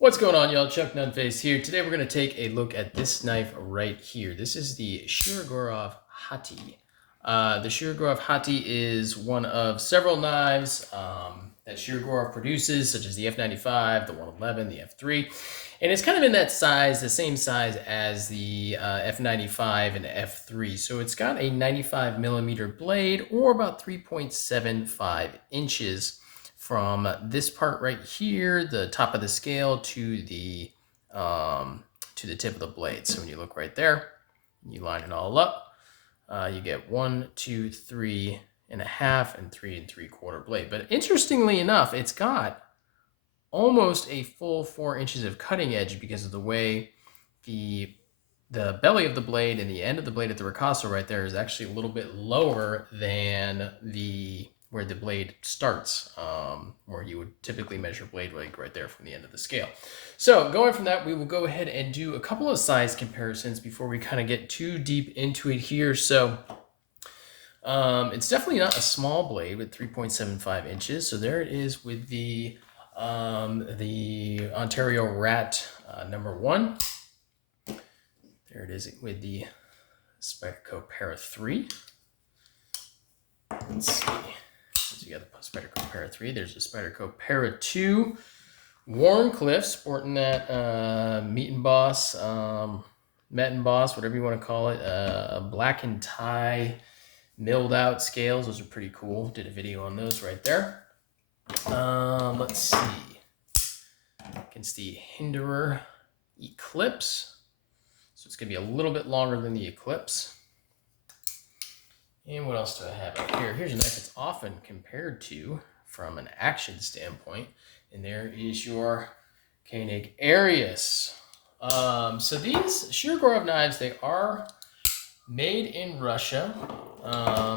What's going on, y'all? Chuck Nunface here. Today we're going to take a look at this knife right here. This is the Shirogorov HaTi. The Shirogorov HaTi is one of several knives that Shirogorov produces, such as the F95, the 111, the F3. And it's kind of in that size, the same size as the F95 and F3. So it's got a 95 millimeter blade, or about 3.75 inches from this part right here, the top of the scale, to the tip of the blade. So when you look right there, you line it all up, you get 1, 2, 3.5, and 3 3/4 blade. But interestingly enough, it's got almost a full 4 inches of cutting edge because of the way the belly of the blade and the end of the blade at the ricasso right there is actually a little bit lower than where the blade starts, where you would typically measure blade length right there from the end of the scale. So going from that, we will go ahead and do a couple of size comparisons before we kind of get too deep into it here. So it's definitely not a small blade with 3.75 inches. So there it is with the Ontario Rat #1. There it is with the Spyderco Para 3. Let's see. So you got the Spyderco Para 3. There's the Spyderco Para 2. Warncliffe, sporting that Meat and Boss, Met and Boss, whatever you want to call it. Black and tie milled out scales. Those are pretty cool. Did a video on those right there. Let's see. Against the Hinderer Eclipse. So it's going to be a little bit longer than the Eclipse. And what else do I have up here? Here's a knife that's often compared to from an action standpoint. And there is your Koenig Arius. So these Shirogorov knives, they are made in Russia.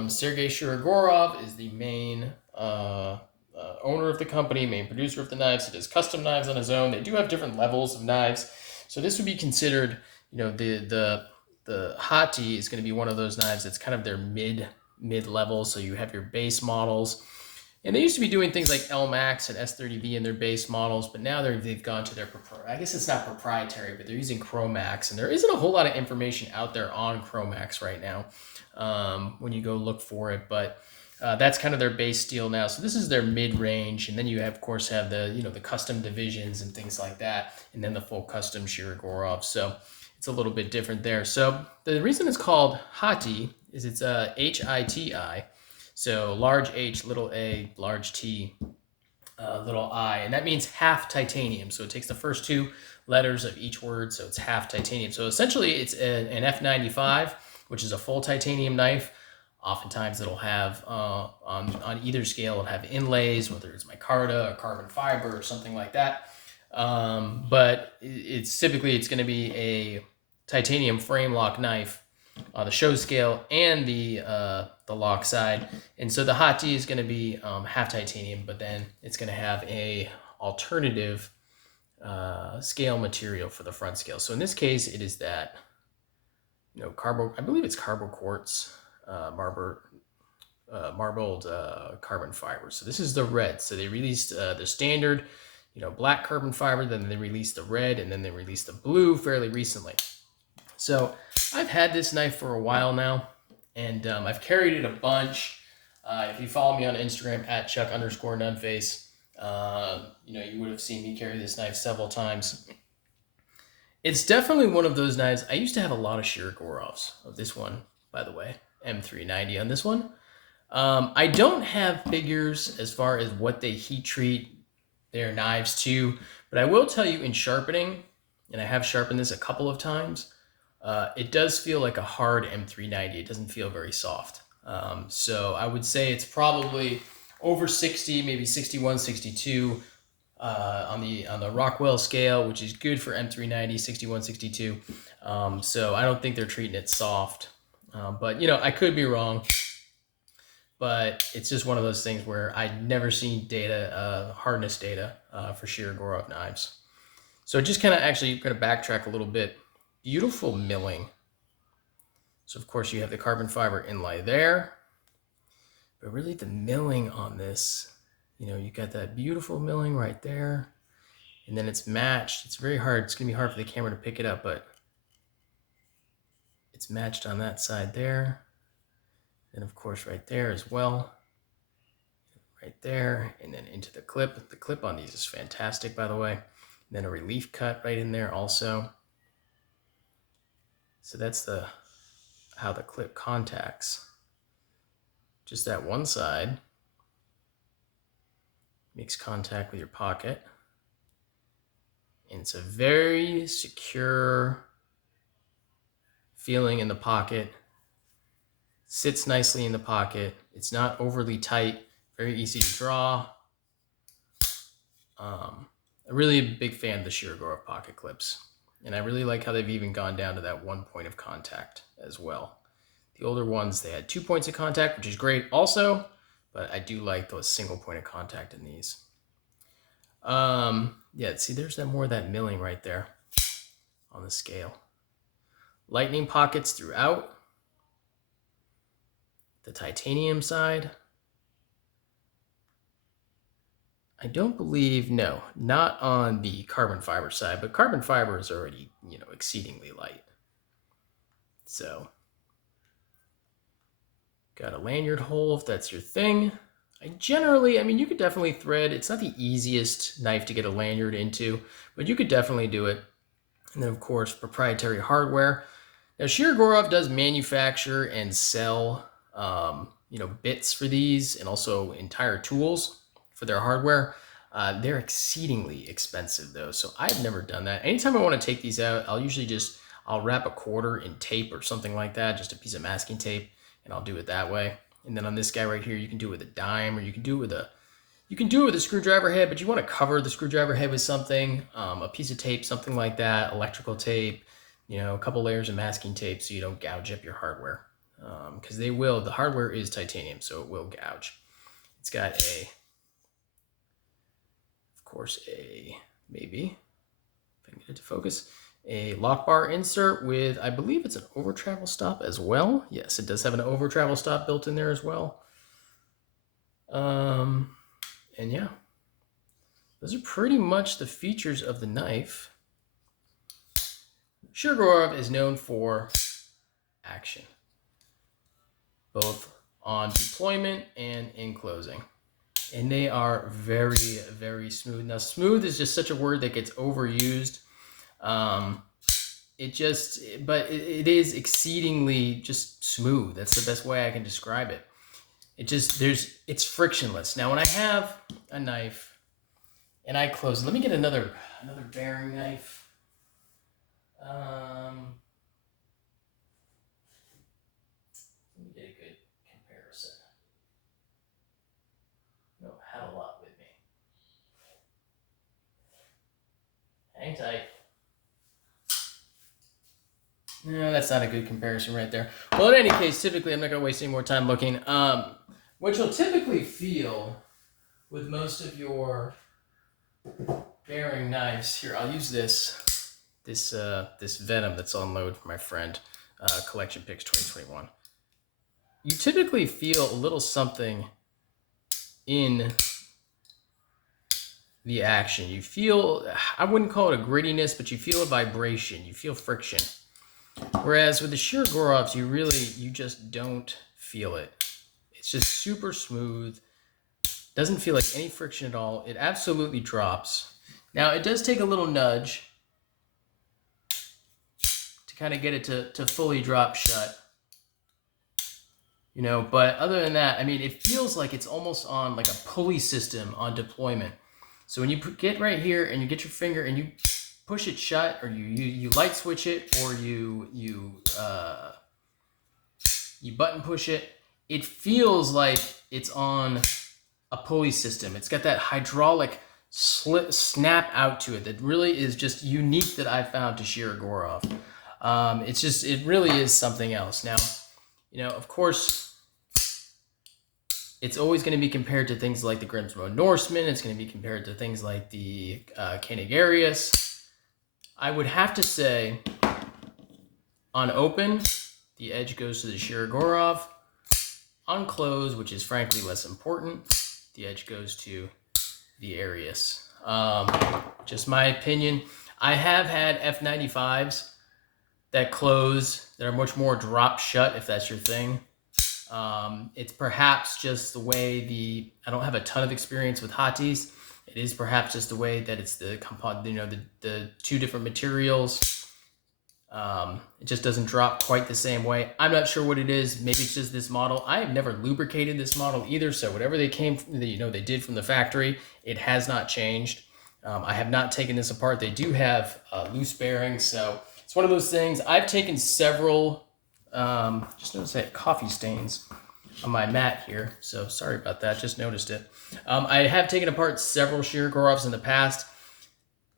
Sergei Shirogorov is the main owner of the company, main producer of the knives. He does custom knives on his own. They do have different levels of knives. So this would be considered, the HaTi is going to be one of those knives that's kind of their mid level. So you have your base models, and they used to be doing things like LMAX and S30B in their base models, but now they've gone to their I guess it's not proprietary, but they're using Chromax, and there isn't a whole lot of information out there on Chromax right now when you go look for it, but that's kind of their base steel now. So this is their mid-range, and then you of course have the custom divisions and things like that, and then the full custom Shirogorov. So it's a little bit different there. So the reason it's called HaTi is it's HITI. So large H, little a, large T, little I, and that means half titanium. So it takes the first two letters of each word, so it's half titanium. So essentially it's an F95, which is a full titanium knife. Oftentimes it'll have, on either scale, it'll have inlays, whether it's micarta or carbon fiber or something like that. But it's typically going to be a titanium frame lock knife, the show scale and the lock side. And so the HaTi is going to be half titanium, but then it's going to have a alternative scale material for the front scale. So in this case, it is that I believe it's Carboquartz marbled carbon fiber. So this is the red. So they released the standard black carbon fiber, then they released the red, and then they released the blue fairly recently. So I've had this knife for a while now, and I've carried it a bunch. If you follow me on Instagram at Chuck_Nunface, you would have seen me carry this knife several times. It's definitely one of those knives. I used to have a lot of Shirogorovs of this one, by the way, M390 on this one. I don't have figures as far as what they heat treat their knives to, but I will tell you in sharpening, and I have sharpened this a couple of times, it does feel like a hard M390. It doesn't feel very soft. So I would say it's probably over 60, maybe 61, 62 on the Rockwell scale, which is good for M390, 61, 62. So I don't think they're treating it soft, but I could be wrong. But it's just one of those things where I'd never seen data, hardness data for Shirogorov knives. So just kind of actually going to backtrack a little bit. Beautiful milling. So of course you have the carbon fiber inlay there, but really the milling on this, you got that beautiful milling right there. and then it's matched. It's very hard. It's going to be hard for the camera to pick it up, but it's matched on that side there. And of course right there as well. Right there, and then into the clip. The clip on these is fantastic, by the way. And then a relief cut right in there also. So that's how the clip contacts. Just that one side makes contact with your pocket. And it's a very secure feeling in the pocket. Sits nicely in the pocket. It's not overly tight, very easy to draw. I'm really a big fan of the Shirogorov pocket clips. And I really like how they've even gone down to that one point of contact as well. The older ones, they had 2 points of contact, which is great also, but I do like those single point of contact in these. Yeah, see, there's more of that milling right there on the scale. Lightning pockets throughout. The titanium side. I don't believe, no, not on the carbon fiber side, but carbon fiber is already, exceedingly light. So, got a lanyard hole if that's your thing. You could definitely thread. It's not the easiest knife to get a lanyard into, but you could definitely do it. And then, of course, proprietary hardware. Now, Shirogorov does manufacture and sell, bits for these and also entire tools for their hardware. They're exceedingly expensive though, so I've never done that. Anytime I want to take these out, I'll wrap a quarter in tape or something like that, just a piece of masking tape, and I'll do it that way. And then on this guy right here, you can do it with a dime, or you can do it with a screwdriver head, but you want to cover the screwdriver head with something, a piece of tape, something like that, electrical tape, a couple layers of masking tape so you don't gouge up your hardware. Because the hardware is titanium, so it will gouge. It's got maybe, if I can get it to focus, a lock bar insert with, I believe it's an over travel stop as well. Yes, it does have an over travel stop built in there as well. And yeah, those are pretty much the features of the knife. Shirogorov is known for action, both on deployment and in closing. And they are very, very smooth. Now, smooth is just such a word that gets overused. It is exceedingly just smooth. That's the best way I can describe it. It's frictionless. Now, when I have a knife and I close, let me get another bearing knife. Let me get a good comparison. No, had a lot with me. Hang tight. No, that's not a good comparison right there. Well, in any case, typically, I'm not going to waste any more time looking. What you'll typically feel with most of your bearing knives, here, I'll use this Venom that's on load for my friend, Collection Picks 2021. You typically feel a little something in the action. You feel, I wouldn't call it a grittiness, but you feel a vibration. You feel friction. Whereas with the Shirogorovs, you just don't feel it. It's just super smooth. Doesn't feel like any friction at all. It absolutely drops. Now, it does take a little nudge to kind of get it to fully drop shut. But other than that, it feels like it's almost on like a pulley system on deployment. So when you get right here and you get your finger and you push it shut, or you light switch it, or you button push it, it feels like it's on a pulley system. It's got that hydraulic snap out to it that really is just unique that I found to Shirogorov. It really is something else. Now, of course, it's always going to be compared to things like the Grimsmo Norseman. It's going to be compared to things like the Koenig Arius. I would have to say, on open, the edge goes to the Shirogorov. On close, which is frankly less important, the edge goes to the Arius. Just my opinion. I have had F95s that close, that are much more drop shut, if that's your thing. It's perhaps just the way I don't have a ton of experience with HaTis. It is perhaps just the way that it's the two different materials. It just doesn't drop quite the same way. I'm not sure what it is. Maybe it's just this model. I have never lubricated this model either. So whatever they did from the factory, it has not changed. I have not taken this apart. They do have loose bearings. So it's one of those things. I've taken several, just noticed I have coffee stains on my mat here. So sorry about that. Just noticed it. I have taken apart several Shirogorovs in the past.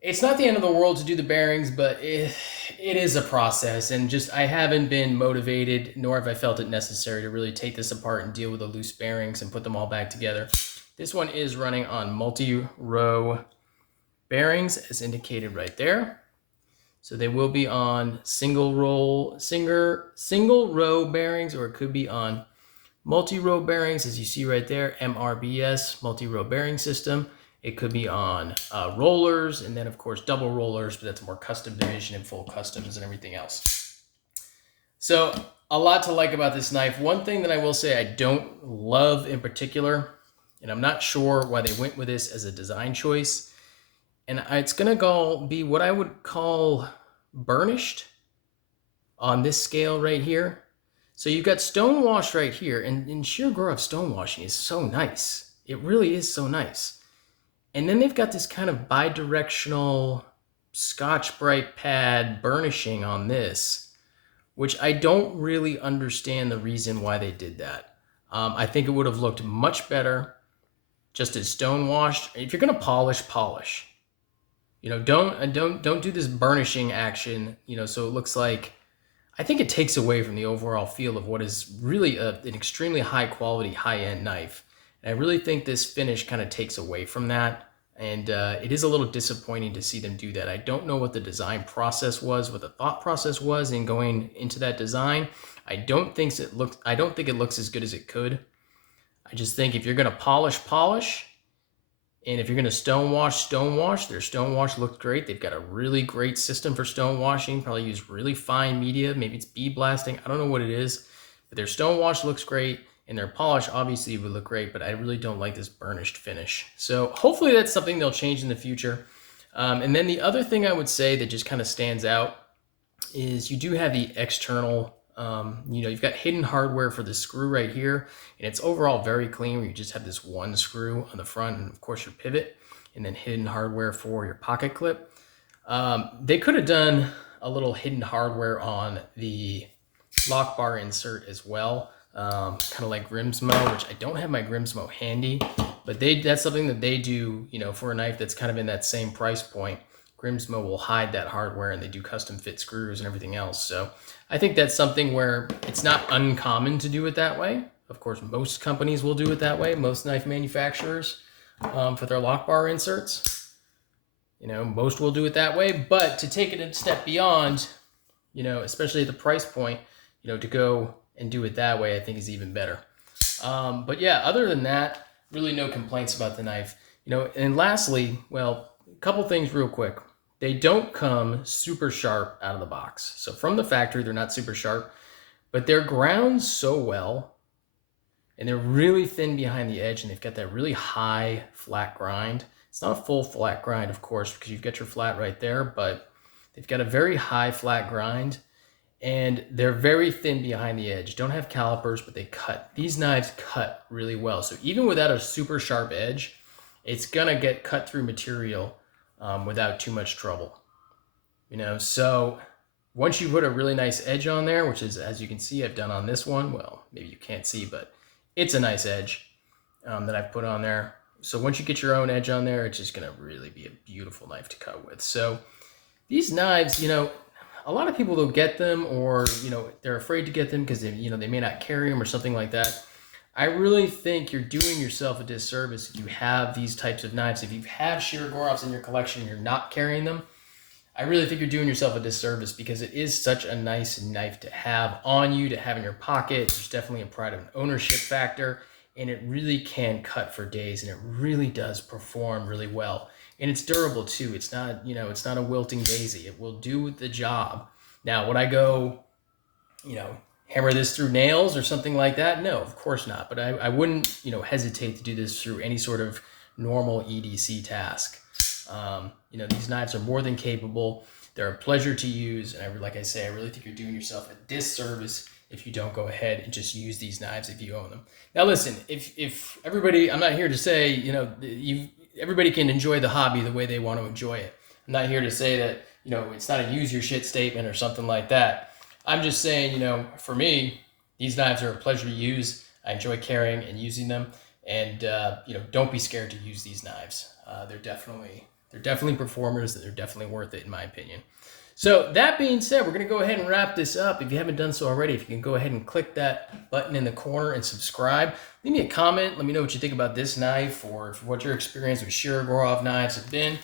It's not the end of the world to do the bearings, but it is a process, and just I haven't been motivated, nor have I felt it necessary to really take this apart and deal with the loose bearings and put them all back together. This one is running on multi-row bearings, as indicated right there. So they will be on single row bearings, or it could be on multi-row bearings, as you see right there, MRBS, multi-row bearing system. It could be on rollers, and then of course double rollers, but that's more custom division and full customs and everything else. So a lot to like about this knife. One thing that I will say I don't love in particular, and I'm not sure why they went with this as a design choice, and it's gonna be what I would call burnished on this scale right here. So you've got stonewash right here, and Shirogorov stonewashing is so nice. It really is so nice. And then they've got this kind of bidirectional Scotch-Brite pad burnishing on this, which I don't really understand the reason why they did that. I think it would have looked much better just as stonewashed. If you're gonna polish, polish. You know, don't do this burnishing action. You know, so it looks like. I think it takes away from the overall feel of what is really an extremely high quality, high-end knife. And I really think this finish kind of takes away from that. And it is a little disappointing to see them do that. I don't know what the design process was, what the thought process was in going into that design. I don't think it looks as good as it could. I just think if you're going to polish, polish. And if you're going to stonewash, stonewash. Their stonewash looked great. They've got a really great system for stonewashing. Probably use really fine media. Maybe it's bead blasting. I don't know what it is. But their stonewash looks great. And their polish obviously would look great. But I really don't like this burnished finish. So hopefully that's something they'll change in the future. And then the other thing I would say that just kind of stands out is you do have the external, you've got hidden hardware for the screw right here, and it's overall very clean where you just have this one screw on the front and of course your pivot, and then hidden hardware for your pocket clip. They could have done a little hidden hardware on the lock bar insert as well, kind of like Grimsmo, which I don't have my Grimsmo handy, but that's something that they do, for a knife that's kind of in that same price point. Grimsmo will hide that hardware, and they do custom fit screws and everything else. So I think that's something where it's not uncommon to do it that way. Of course, most companies will do it that way. Most knife manufacturers for their lock bar inserts, most will do it that way. But to take it a step beyond, especially at the price point, to go and do it that way, I think is even better. But yeah, other than that, really no complaints about the knife. And lastly, well, a couple things real quick. They don't come super sharp out of the box. So from the factory, they're not super sharp, but they're ground so well, and they're really thin behind the edge, and they've got that really high flat grind. It's not a full flat grind, of course, because you've got your flat right there, but they've got a very high flat grind, and they're very thin behind the edge. Don't have calipers, but they cut. These knives cut really well. So even without a super sharp edge, it's gonna get cut through material without too much trouble. So once you put a really nice edge on there, which is, as you can see, I've done on this one. Well, maybe you can't see, but it's a nice edge that I've put on there. So once you get your own edge on there, it's just gonna really be a beautiful knife to cut with. So these knives, a lot of people don't get them, or they're afraid to get them because they may not carry them or something like that. I really think you're doing yourself a disservice if you have these types of knives. If you have Shirogorovs in your collection and you're not carrying them, I really think you're doing yourself a disservice, because it is such a nice knife to have on you, to have in your pocket. There's definitely a pride of an ownership factor, and it really can cut for days, and it really does perform really well. and it's durable too. It's not, you know, it's not a wilting daisy. It will do the job. Now, would I go, you know, hammer this through nails or something like that? No, of course not. But I wouldn't, you know, hesitate to do this through any sort of normal EDC task. You know, these knives are more than capable. They're a pleasure to use. And like I say, I really think you're doing yourself a disservice if you don't go ahead and just use these knives if you own them. Now, listen, if everybody, I'm not here to say, you know, everybody can enjoy the hobby the way they want to enjoy it. I'm not here to say that, you know, it's not a use your shit statement or something like that. I'm just saying, you know, for me, these knives are a pleasure to use. I enjoy carrying and using them. And, you know, don't be scared to use these knives. They're definitely performers. They're definitely worth it, in my opinion. So that being said, we're going to go ahead and wrap this up. If you haven't done so already, if you can go ahead and click that button in the corner and subscribe. Leave me a comment. Let me know what you think about this knife, or what your experience with Shirogorov knives have been,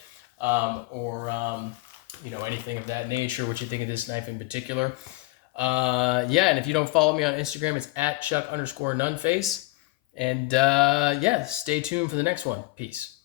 you know, anything of that nature, what you think of this knife in particular. Yeah, and if you don't follow me on Instagram, it's @Chuck_Nunface. And yeah, stay tuned for the next one. Peace.